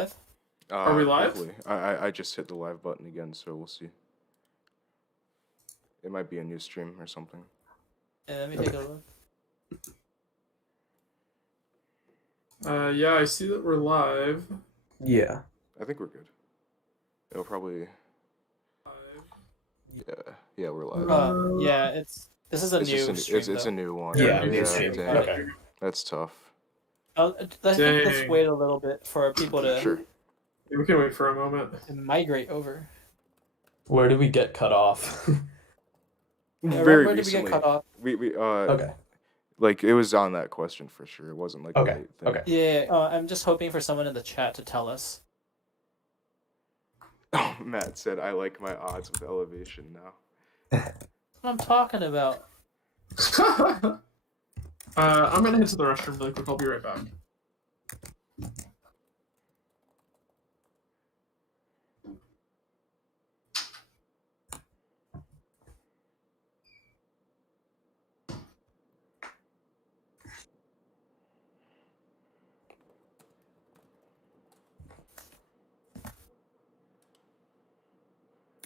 Are we live? Hopefully. I just hit the live button again, so we'll see. It might be a new stream or something. Yeah, let me take a look. Yeah, I see that we're live. Yeah. I think we're good. It'll probably. Yeah, we're live. Yeah, this is a It's just new stream. it's a new one. Yeah, new stream. Dang. Okay. That's tough. I think let's Dang. wait a little bit for people to Sure. Yeah, we can wait for a moment. migrate over. Where do we get cut off? Yeah, Very where did we recently. get cut off? We Okay. like it was on that question for sure. It wasn't like Okay, a late thing. okay. Yeah, I'm just hoping for someone in the chat to tell us. Oh, Matt said I like my odds with elevation now. That's what I'm talking about. I'm gonna head to the restroom really quick. I'll be right back.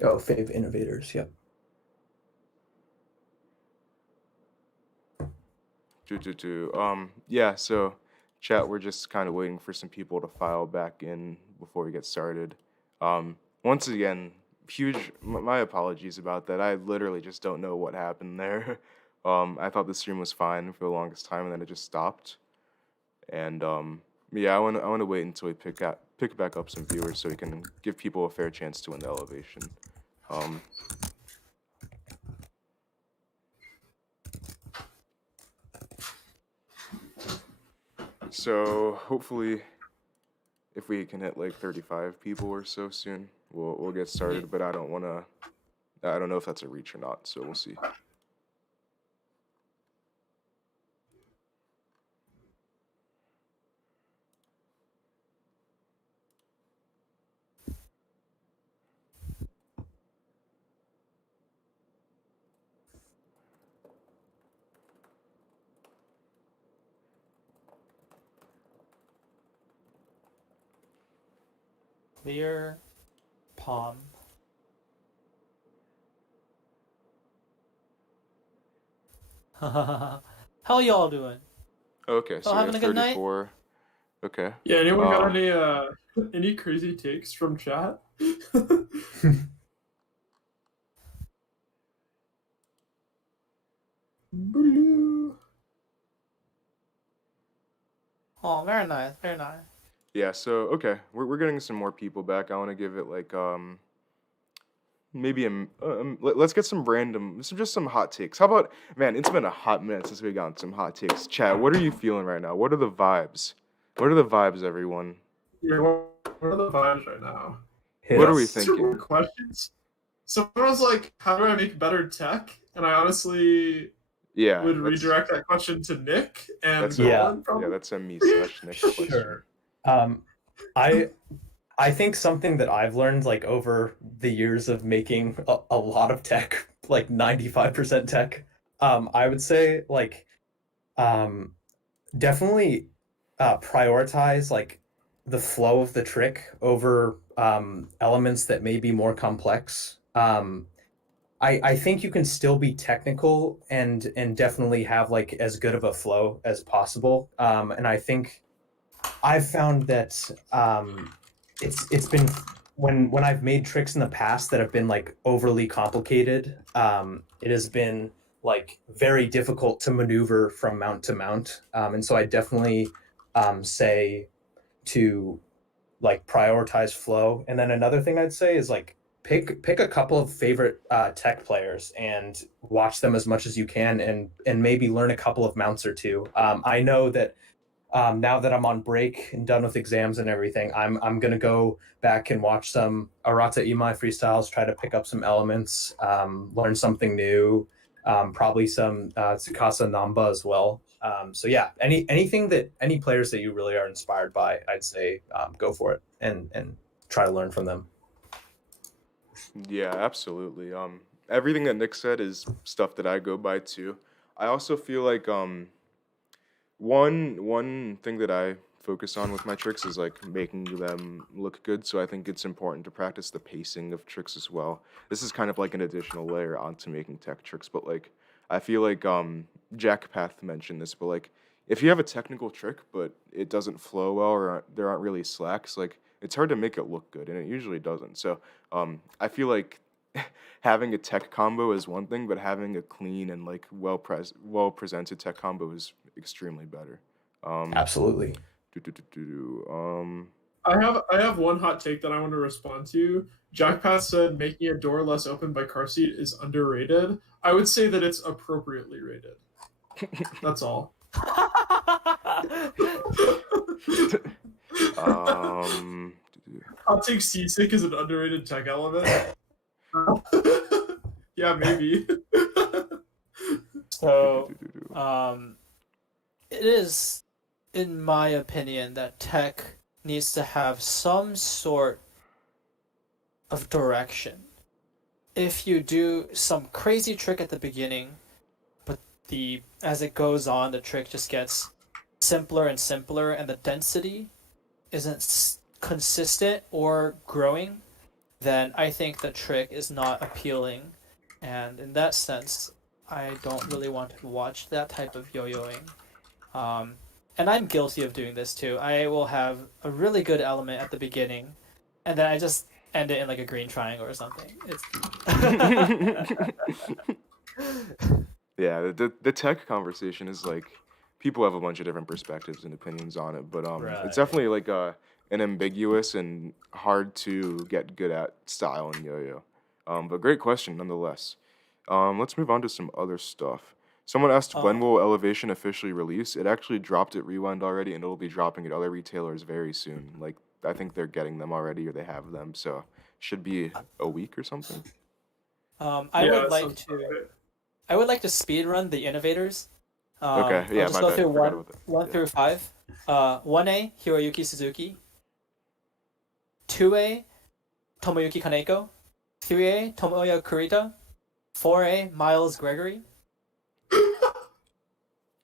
Oh, fave innovators. Yep. Yeah, so chat, we're just kind of waiting for some people to file back in before we get started. Once again, my apologies about that. I literally just don't know what happened there. I thought the stream was fine for the longest time, and then it just stopped. And yeah, I want to wait until we pick back up some viewers so we can give people a fair chance to win the elevation. So hopefully, if we can hit like 35 people or so soon, we'll get started. But I don't know if that's a reach or not. So we'll see. Clear palm. How y'all doing? Okay, so we having have a good night? 34. Okay. Yeah, anyone got any crazy takes from chat? Blue. Oh, very nice, very nice. Yeah. So okay, we're getting some more people back. I want to give it like maybe let's get some hot takes. How about, man? It's been a hot minute since we got some hot takes. Chat, what are you feeling right now? What are the vibes? What are the vibes, everyone? Yeah, what are the vibes right now? What are we Super thinking? good questions. Someone was like, "How do I make better tech?" And I honestly Yeah. would redirect that question to Nick and That's Colin, probably. Yeah, that's a me/Nick question. Sure. I think something that I've learned like over the years of making a lot of tech, like 95% tech, I would say like definitely prioritize like the flow of the trick over elements that may be more complex. I think you can still be technical and definitely have like as good of a flow as possible. And I think I've found that it's been when I've made tricks in the past that have been like overly complicated, it has been like very difficult to maneuver from mount to mount. And so I definitely say to like prioritize flow. And then another thing I'd say is like pick a couple of favorite tech players and watch them as much as you can, and maybe learn a couple of mounts or two. I know that now that I'm on break and done with exams and everything, I'm gonna go back and watch some Arata Imai freestyles, try to pick up some elements, learn something new, probably some Tsukasa Namba as well. So yeah, anything that any players that you really are inspired by, I'd say go for it and try to learn from them. Yeah, absolutely. Everything that Nick said is stuff that I go by too. I also feel like one thing that I focus on with my tricks is like making them look good. So I think it's important to practice the pacing of tricks as well. This is kind of like an additional layer onto making tech tricks, but like I feel like Jack Path mentioned this, but like if you have a technical trick but it doesn't flow well or there aren't really slacks, like it's hard to make it look good, and it usually doesn't. So I feel like having a tech combo is one thing, but having a clean and like well presented tech combo is extremely better. Um, Absolutely. do, do, do, do, do, um, I have one hot take that I want to respond to. Jack Path said making a door less open by car seat is underrated. I would say that it's appropriately rated. That's all. Hot take seasick is an underrated tech element. Yeah, maybe. So, it is, in my opinion, that tech needs to have some sort of direction. If you do some crazy trick at the beginning, but as it goes on, the trick just gets simpler and simpler, and the density isn't consistent or growing, then I think the trick is not appealing. And in that sense, I don't really want to watch that type of yo-yoing. And I'm guilty of doing this too. I will have a really good element at the beginning, and then I just end it in like a green triangle or something. It's Yeah, the tech conversation is like people have a bunch of different perspectives and opinions on it, but Right. it's definitely like an ambiguous and hard to get good at style in yo-yo. But great question nonetheless. Let's move on to some other stuff. Someone asked when will Elevation officially release? It actually dropped at Rewind already, and it'll be dropping at other retailers very soon. Like I think they're getting them already, or they have them, so should be a week or something. I Yeah, would like sounds to. right. I would like to speed run the innovators. Okay, I'll yeah, just my go bad. through Forgot about that. one Yeah. through 5. 1A, Hiroyuki Suzuki. 2A, Tomoyuki Kaneko. 3A, Tomoya Kurita. 4A, Miles Gregory.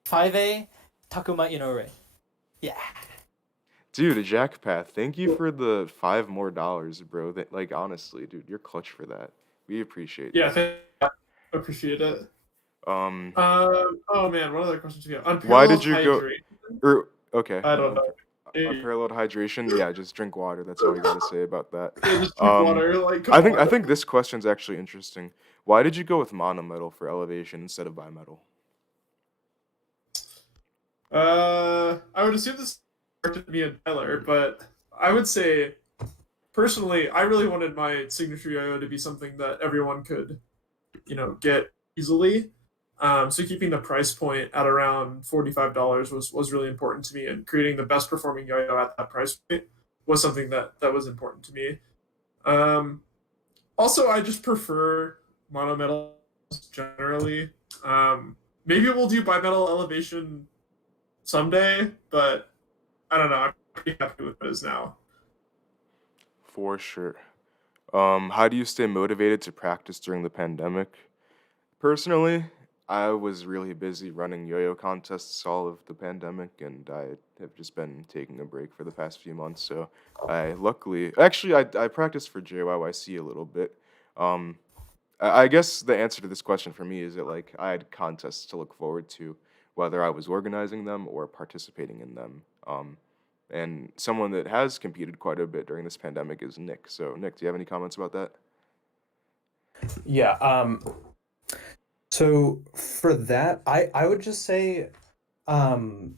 5A, Takuma Inoue. Yeah. Dude, Jack Path, thank you for the $5 more, bro. That like honestly, dude, you're clutch for that. We appreciate Yeah, you. I appreciate it. Um, Oh man, what other questions we got? why Unparalleled did you go? hydration. Okay. I don't know. Unparalleled hydration. Yeah, just drink water. That's all you gotta say about that. Yeah, just drink water. Like, come I on. think this question's actually interesting. Why did you go with monometal for elevation instead of bimetal? I would assume this to me and Tyler, but I would say personally, I really wanted my signature yo-yo to be something that everyone could, get easily. So keeping the price point at around $45 was really important to me, and creating the best performing yo-yo at that price point was something that was important to me. Also, I just prefer monometals generally. Maybe we'll do bimetal elevation someday, but I don't know. I'm pretty happy with what it is now. For sure. How do you stay motivated to practice during the pandemic? Personally, I was really busy running yo-yo contests all of the pandemic, and I have just been taking a break for the past few months. So I practiced for JYYC a little bit. Um, I guess the answer to this question for me is that like I had contests to look forward to, whether I was organizing them or participating in them. And someone that has competed quite a bit during this pandemic is Nick. So Nick, do you have any comments about that? Yeah. So for that, I would just say, and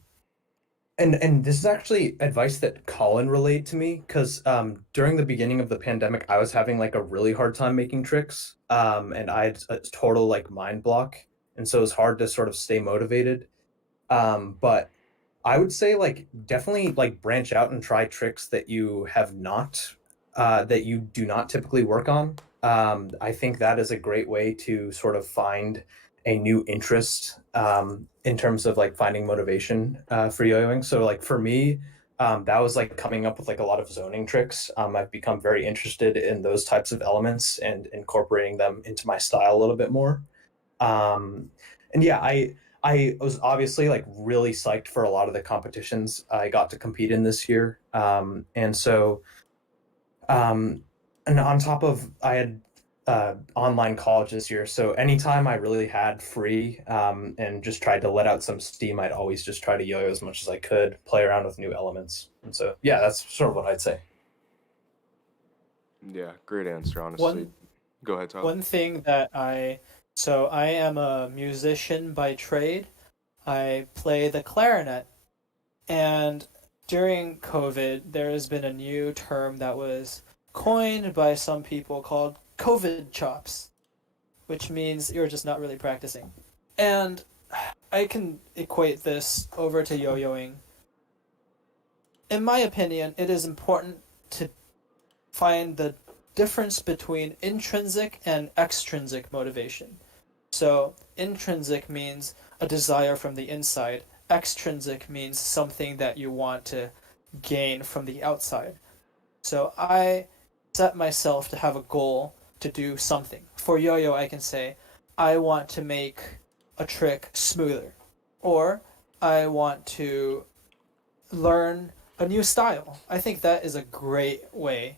this is actually advice that Colin relayed to me because during the beginning of the pandemic, I was having like a really hard time making tricks, and I had a total like mind block, and so it was hard to sort of stay motivated. But I would say like definitely like branch out and try tricks that you have not that you do not typically work on. I think that is a great way to sort of find a new interest in terms of like finding motivation for yo-yoing. So like for me, that was like coming up with like a lot of zoning tricks. I've become very interested in those types of elements and incorporating them into my style a little bit more. And yeah, I was obviously like really psyched for a lot of the competitions I got to compete in this year. And so, um, and on top of, I had online college this year. So anytime I really had free and just tried to let out some steam, I'd always just try to yo-yo as much as I could, play around with new elements. And so, yeah, that's sort of what I'd say. Yeah, great answer, honestly. One Go ahead, Tyler. one thing that I am a musician by trade. I play the clarinet, and during COVID, there has been a new term that was coined by some people called COVID chops, which means you're just not really practicing. And I can equate this over to yo-yoing. In my opinion, it is important to find the difference between intrinsic and extrinsic motivation. So, intrinsic means a desire from the inside, extrinsic means something that you want to gain from the outside. So, I set myself to have a goal to do something. For yo yo, I can say, I want to make a trick smoother, or I want to learn a new style. I think that is a great way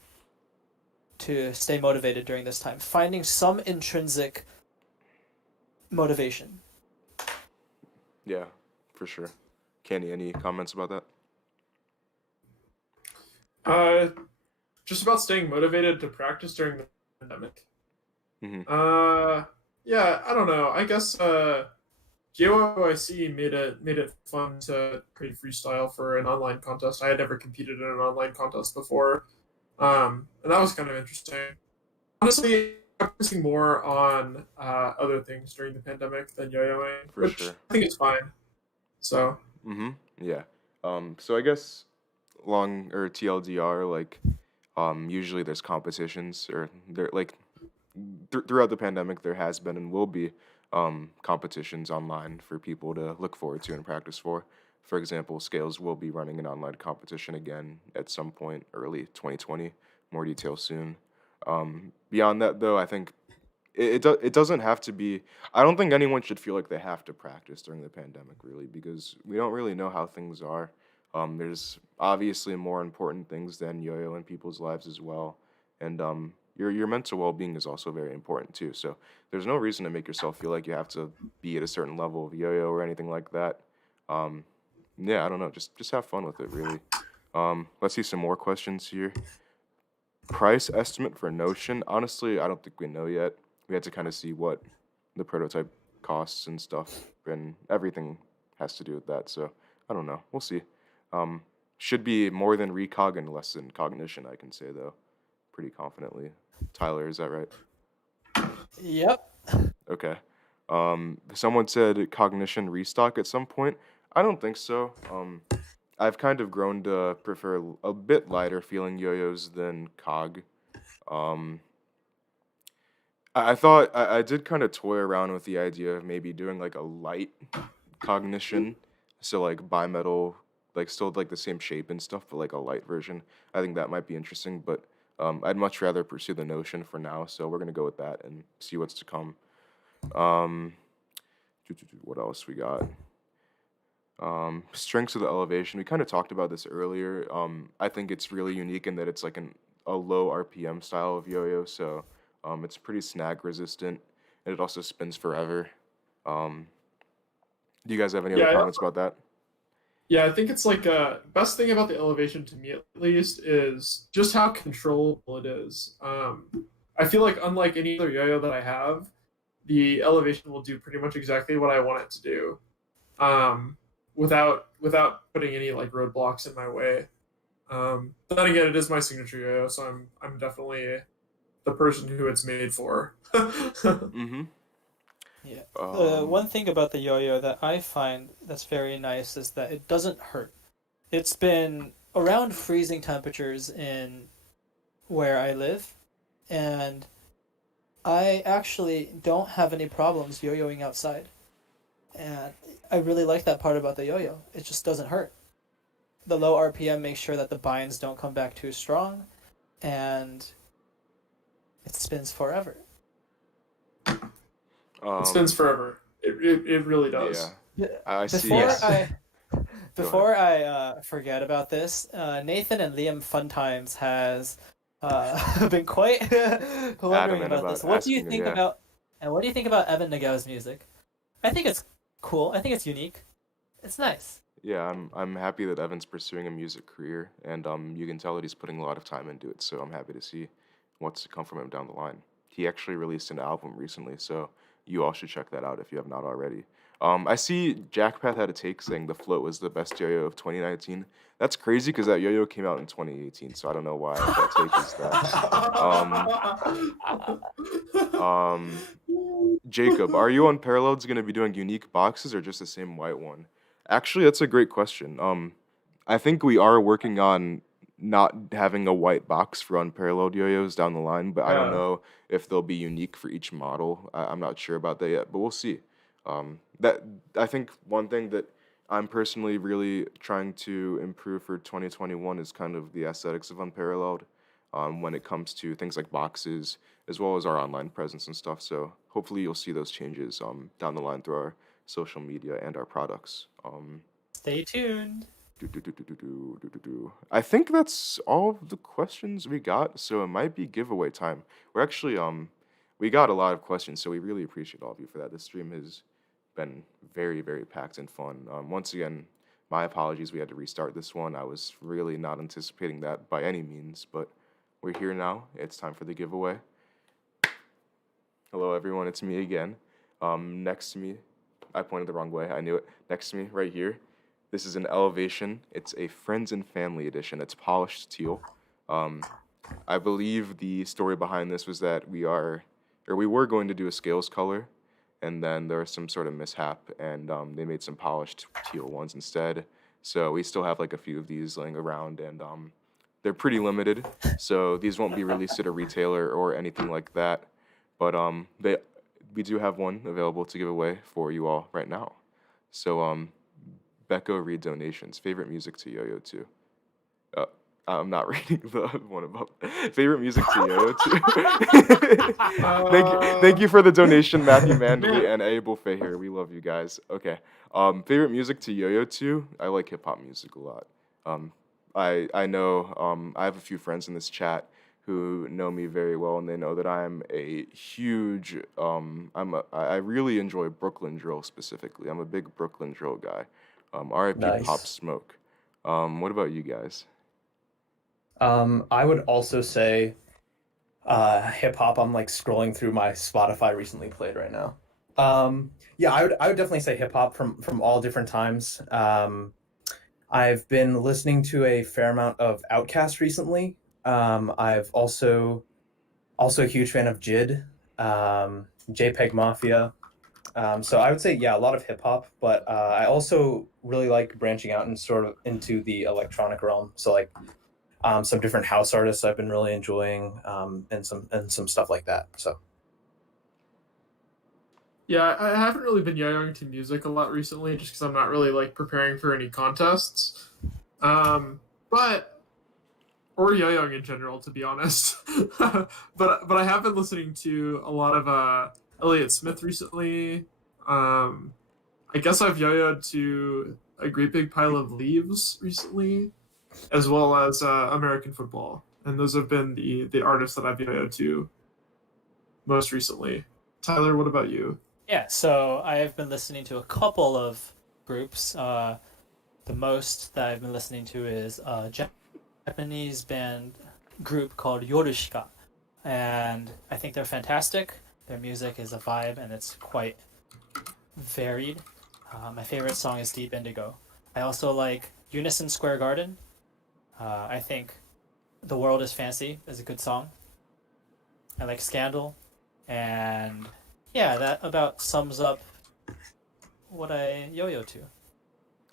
to stay motivated during this time. Finding some intrinsic motivation. Yeah, for sure. Kenny, any comments about that? Uh, just about staying motivated to practice during the pandemic. Hmm. Yeah, I don't know. I guess JYYC made it fun to create freestyle for an online contest. I had never competed in an online contest before, and that was kind of interesting. Honestly, I'm focusing more on other things during the pandemic than yo-yoing, For which sure. I think is fine. So Mm-hmm. Yeah. So I guess long or TLDR, like, usually there's competitions or there like throughout the pandemic there has been and will be competitions online for people to look forward to and practice for. For example, Scales will be running an online competition again at some point early 2020. More details soon. Beyond that, though, I think it doesn't have to be. I don't think anyone should feel like they have to practice during the pandemic, really, because we don't really know how things are. There's obviously more important things than yo-yo in people's lives as well, and your mental well-being is also very important too. So there's no reason to make yourself feel like you have to be at a certain level of yo-yo or anything like that. Um, yeah, I don't know. Just have fun with it, really. Let's see some more questions here. Price estimate for Notion. Honestly, I don't think we know yet. We had to kind of see what the prototype costs and stuff, and everything has to do with that. So I don't know. We'll see. Um, should be more than recog and less than cognition. I can say though, pretty confidently. Tyler, is that right? Yep. Okay. Someone said cognition restock at some point. I don't think so. I've kind of grown to prefer a bit lighter feeling yo-yos than cog. Um, I thought I did kind of toy around with the idea of maybe doing like a light cognition, so like bimetal, like still like the same shape and stuff, but like a light version. I think that might be interesting, but I'd much rather pursue the Notion for now. So we're gonna go with that and see what's to come. Um, what else we got? Strengths of the elevation. We kind of talked about this earlier. I think it's really unique in that it's like a low RPM style of yo-yo, so it's pretty snag resistant, and it also spins forever. Um, do you guys have any other yeah, comments about that? yeah, I think it's like best thing about the elevation to me at least is just how controllable it is. I feel like unlike any other yo-yo that I have, the elevation will do pretty much exactly what I want it to do, um, without putting any like roadblocks in my way. But then again, it is my signature yo-yo, so I'm definitely the person who it's made for. Mm-hmm. Yeah. The Um, one thing about the yo-yo that I find that's very nice is that it doesn't hurt. It's been around freezing temperatures in where I live, and I actually don't have any problems yo-yoing outside. And I really like that part about the yo-yo. It just doesn't hurt. The low RPM makes sure that the binds don't come back too strong, and it spins forever. It spins um, forever. It really yeah, does. I see. Before Yes. I Go ahead. before I forget about this, Nathan and Liam Funtimes has been quite wondering Adamant about about this. What do you asking me. think Yeah. about and what do you think about Evan Nagel's music? I think it's cool. I think it's unique. It's nice. Yeah, I'm happy that Evan's pursuing a music career, and you can tell that he's putting a lot of time into it. So I'm happy to see what's to come from him down the line. He actually released an album recently, so you all should check that out if you have not already. I see Jackpath had a take saying the float was the best yo-yo of 2019. That's crazy because that yo-yo came out in 2018, so I don't know why that take is that. Jacob, are UNPRLD's going to be doing unique boxes or just the same white one? Actually, that's a great question. I think we are working on not having a white box for unparalleled yo-yos down the line, but I don't Yeah. know if they'll be unique for each model. I'm not sure about that yet, but we'll see. That I think one thing that I'm personally really trying to improve for 2021 is kind of the aesthetics of unparalleled when it comes to things like boxes as well as our online presence and stuff. So hopefully you'll see those changes down the line through our social media and our products. Stay tuned. I think that's all of the questions we got, so it might be giveaway time. We're actually we got a lot of questions, so we really appreciate all of you for that. This stream has been very, very packed and fun. Once again, my apologies, we had to restart this one. I was really not anticipating that by any means, but we're here now. It's time for the giveaway. Hello everyone, it's me again. Next to me, I pointed the wrong way, I knew it. Next to me, right here, this is an Elevation. It's a Friends and Family edition. It's polished teal. I believe the story behind this was that we were going to do a scales color, and then there was some sort of mishap, and they made some polished teal ones instead. So we still have like a few of these laying around, and they're pretty limited. So these won't be released at a retailer or anything like that. But we do have one available to give away for you all right now. So Becco read donations. Favorite music to Yo-Yo 2. I'm not reading the one above. Favorite music to Yo-Yo 2. Thank you for the donation, Matthew Mandley and Abel Fahir. We love you guys. Okay. Favorite music to Yo-Yo 2. I like hip hop music a lot. I know I have a few friends in this chat who know me very well, and they know that I'm a huge I really enjoy Brooklyn drill specifically. I'm a big Brooklyn drill guy. R.I.P. Nice. Pop Smoke. What about you guys? I would also say hip hop. I'm like scrolling through my Spotify recently played right now. Yeah, I would definitely say hip hop from all different times. I've been listening to a fair amount of Outkast recently. I've also a huge fan of JID, JPEG Mafia. So I would say, yeah, a lot of hip hop, but I also really like branching out and sort of into the electronic realm. So like some different house artists I've been really enjoying, and some stuff like that. So Yeah, I haven't really been yo-yoing to music a lot recently, just because I'm not really like preparing for any contests. But or yo-yoing in general, to be honest. but I have been listening to a lot of Elliott Smith recently. I guess I've yo-yoed to A Great Big Pile of Leaves recently, as well as American football, and those have been the artists that I've yo-yoed to most recently. Tyler, what about you? Yeah, so I have been listening to a couple of groups. The most that I've been listening to is a Japanese band group called Yorushika, and I think they're fantastic. Their music is a vibe, and it's quite varied. My favorite song is Deep Indigo. I also like Unison Square Garden. I think The World is Fancy is a good song. I like Scandal, and yeah, that about sums up what I yo-yo to.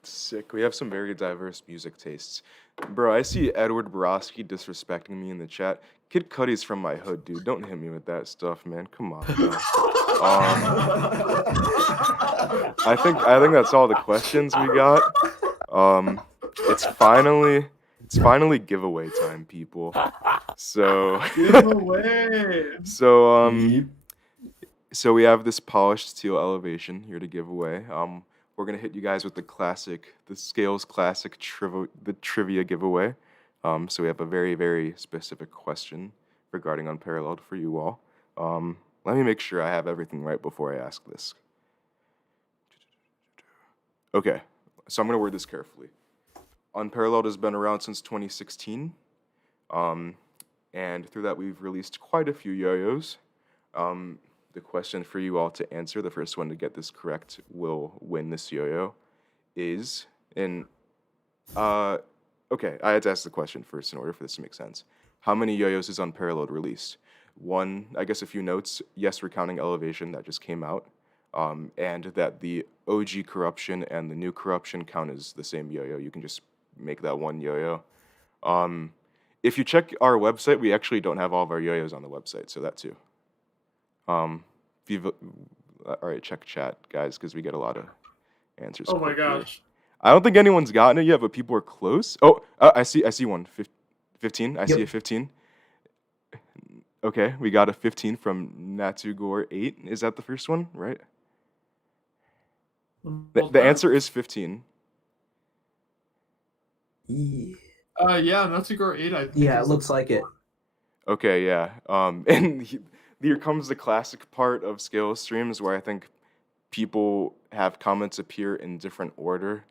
Sick. We have some very diverse music tastes. Bro, I see Edward Borowski disrespecting me in the chat. Kid Cudi's from my hood, dude. Don't hit me with that stuff, man. Come on, bro. I think that's all the questions we got. It's finally giveaway time, people. So Giveaway. so we have this polished steel elevation here to give away. we're gonna hit you guys with the Scales Classic trivia giveaway. So we have a very, very specific question regarding Unparalleled for you all. Let me make sure I have everything right before I ask this. Okay, so I'm gonna word this carefully. Unparalleled has been around since 2016, and through that we've released quite a few yo-yos. The question for you all to answer, the first one to get this correct will win this yo-yo, is, okay, I had to ask the question first in order for this to make sense. How many yo-yos is Unparalleled released? One, I guess a few notes. Yes, we're counting Elevation that just came out, and that the OG Corruption and the new Corruption count as the same yo-yo. You can just make that one yo-yo. If you check our website, we actually don't have all of our yo-yos on the website, so that too. All right, check chat, guys, because we get a lot of answers. Oh my quickly. gosh. I don't think anyone's gotten it yet, but people are close. Oh, I see one. 15. I see a 15. Okay, we got a 15 from Natugor8. Is that the first one, right? The answer is 15. Yeah, Yeah, Natugor 8, I think. yeah, it is looks the- like it. Okay, yeah. And here comes the classic part of Scale streams where I think people have comments appear in different order.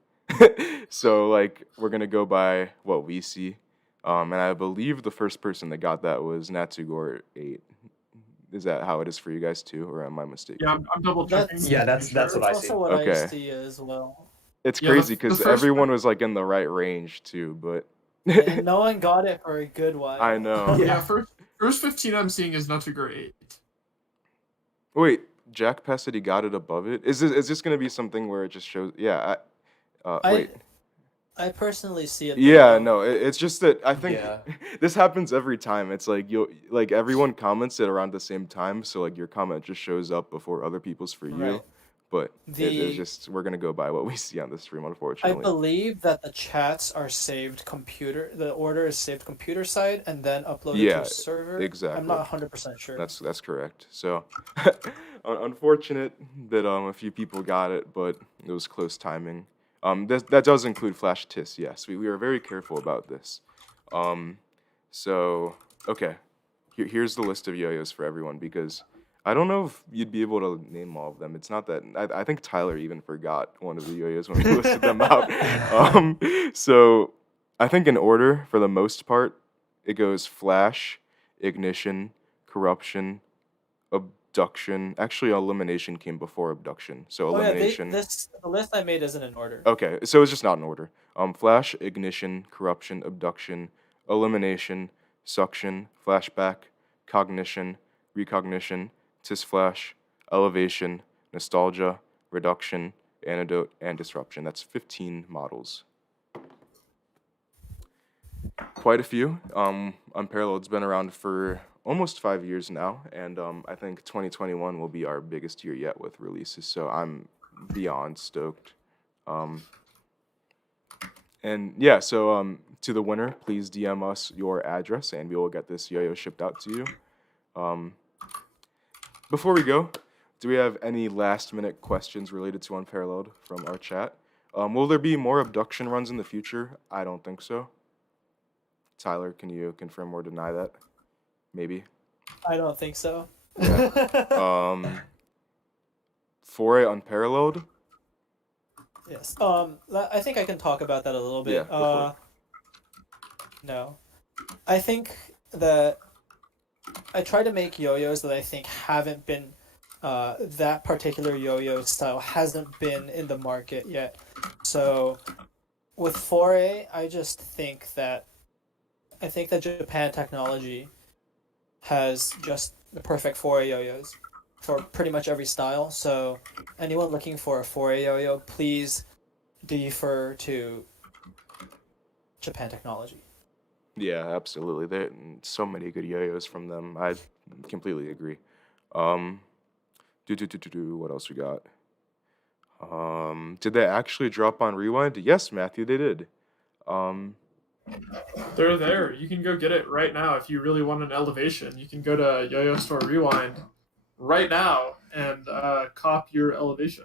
So, like, we're gonna go by what we see. And I believe the first person that got that was Natugor8. Is that how it is for you guys too, or am I mistaken? Yeah, I'm double checking. That's- Yeah, that's Sure. what I That's see. also what I Okay. see as well. It's Yeah, the- crazy the because first everyone one- was like in the right range too, but And no one got it for a good while. I know. Yeah, first 15 I'm seeing is Natugor 8. Wait, Jack Pass said he got it above it. Is this gonna be something where it just shows? Yeah. Wait. I personally see it. Yeah, below. no, it's just that I think Yeah. this happens every time. It's like everyone comments it around the same time, so like your comment just shows up before other people's for you. Right. But it's The- just we're gonna go by what we see on the stream, I unfortunately. believe that the chats are saved the order is saved computer side and then uploaded to Yeah, a server. exactly. I'm not 100% sure. That's correct. So unfortunate that a few people got it, but it was close timing. That does include Flash Tis, yes. We are very careful about this. So okay, here's the list of yo-yos for everyone because I don't know if you'd be able to name all of them. It's not that I think Tyler even forgot one of the yo-yos when we listed them out. So I think in order for the most part, it goes Flash, Ignition, Corruption, Abduction. Actually, Elimination came before Abduction. So Oh yeah, Elimination. the list I made isn't in order. Okay, so it's just not in order. Flash, Ignition, Corruption, Abduction, Elimination, Suction, Flashback, Cognition, Recognition, Tis Flash, Elevation, Nostalgia, Reduction, Antidote, and Disruption. That's 15 models. Quite a few. Unparalleled's been around for almost 5 years now, and I think 2021 will be our biggest year yet with releases, so I'm beyond stoked. And yeah, so to the winner, please DM us your address, and we will get this yo-yo shipped out to you. Before we go, do we have any last-minute questions related to Unparalleled from our chat? Will there be more abduction runs in the future? I don't think so. Tyler, can you confirm or deny that? Maybe. I don't think so. Foray Unparalleled? Yes. I think I can talk about that a little bit. Yeah, go for it. No. I think that I try to make yo-yos that I think haven't been that particular yo-yo style hasn't been in the market yet. So with Foray, I think that Japan technology has just the perfect Foray yo-yos for pretty much every style. So anyone looking for a Foray yo-yo, please defer to Japan technology. Yeah, absolutely. There so many good yo-yos from them. I completely agree. What else we got? Did they actually drop on Rewind? Yes, Matthew, they did. They're there. You can go get it right now if you really want an elevation. You can go to Yo-Yo Store Rewind right now and cop your elevation.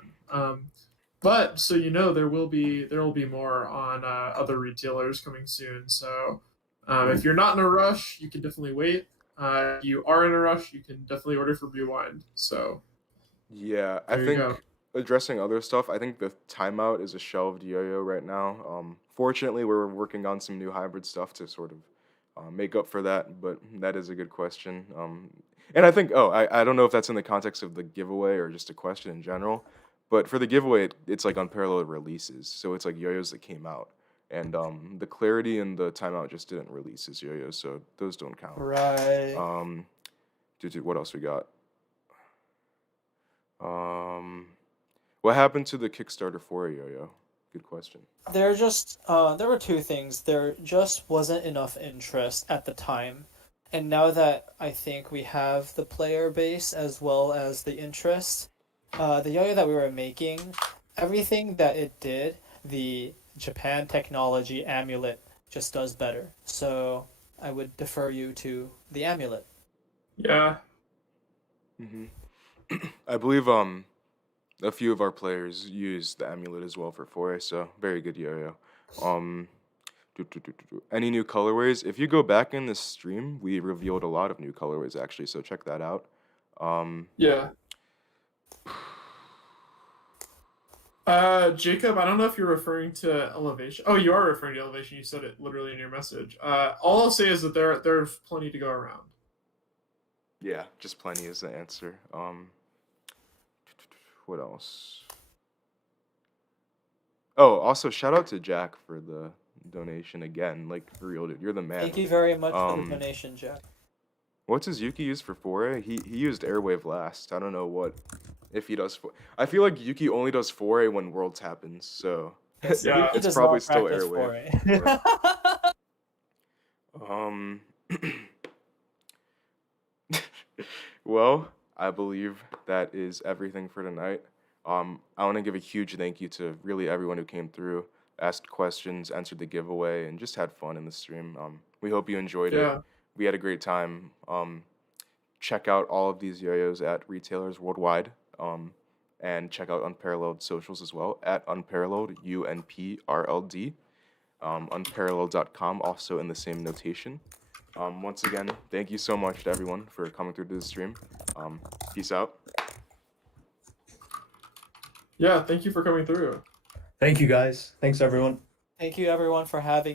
But so you know, there will be more on other retailers coming soon. So if you're not in a rush, you can definitely wait. If you are in a rush, you can definitely order for Rewind. So Yeah, I there you go. think addressing other stuff, I think the timeout is a shelved yo-yo right now. Fortunately, we're working on some new hybrid stuff to sort of make up for that, but that is a good question. And I think, I don't know if that's in the context of the giveaway or just a question in general, but for the giveaway, it's like unparalleled releases, so it's like yo-yos that came out, and the clarity and the timeout just didn't release as yo-yos, so those don't count. Right. Um, what else we got? Um, what happened to the Kickstarter for a yo-yo? Good question. There were two things. There just wasn't enough interest at the time. And now that I think we have the player base as well as the interest, the yo-yo that we were making, everything that it did, the Japan technology amulet just does better. So I would defer you to the amulet. Yeah. hmm I believe a few of our players use the amulet as well for foray, so very good yo-yo. Um, Any new colorways? If you go back in the stream, we revealed a lot of new colorways actually, so check that out. Um, Yeah. Jacob, I don't know if you're referring to elevation. Oh, you are referring to elevation. You said it literally in your message. All I'll say is that there's plenty to go around. yeah, just plenty is the answer. What else? Oh, also shout out to Jack for the donation again. Like for real, dude, you're the man. Thank you very much for the Um, donation, Jack. What's his Yuki use for foray? He used airwave last. I don't know what if he does. I feel like Yuki only does foray when worlds happens, so Yes, Yeah. Yuki it's does probably not still practice airwave. foray. Um. Well, I believe that is everything for tonight. I want to give a huge thank you to really everyone who came through, asked questions, answered the giveaway, and just had fun in the stream. We hope you enjoyed it. Yeah. We had a great time. Check out all of these yo-yos at retailers worldwide. And check out Unparalleled socials as well at Unparalleled, UNPRLD. Unparalleled.com, also in the same notation. Once again, thank you so much to everyone for coming through to the stream. Peace out. Yeah. Thank you for coming through. Thank you guys. Thanks everyone. Thank you everyone for having